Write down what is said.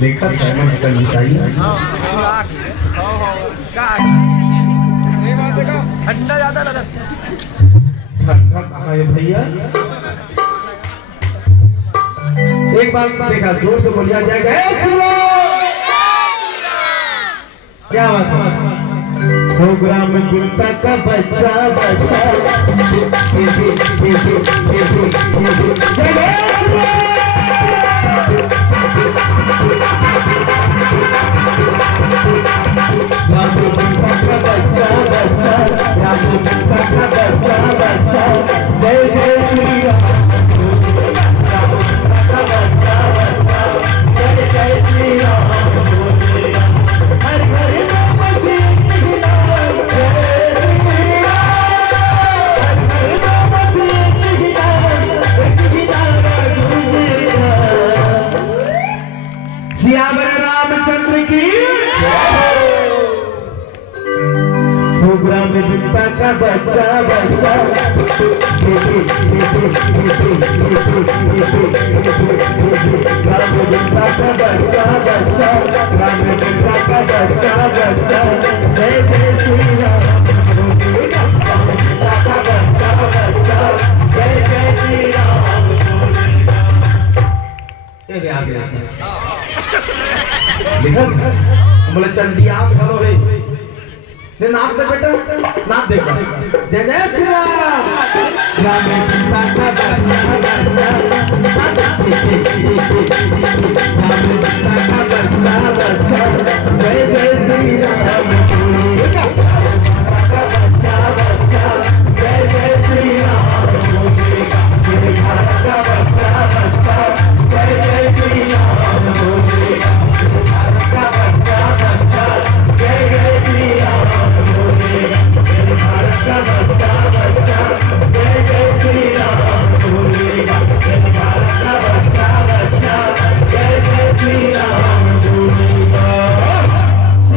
देखा था का मिसाई ठंडा ज्यादा लगा। ठंडा कहाँ है भैया? एक बार देखा जोर से बोलिया जाएगा क्या बात है? प्रोग्राम में गुंडा का बच्चा बच्चा जय जय श्री राम। रामचंद्र की प्रोग्राम में गुंडा का बच्चा बच्चा राम गुंडा का बच्चा बच्चा राम गुंडा का बच्चा बच्चा जय जय श्री राम। गुंडा का बच्चा बच्चा जय जय श्री राम। बोले चंडिया घरो है नाम दे बेटा नाम देखा जय जय श्री राम।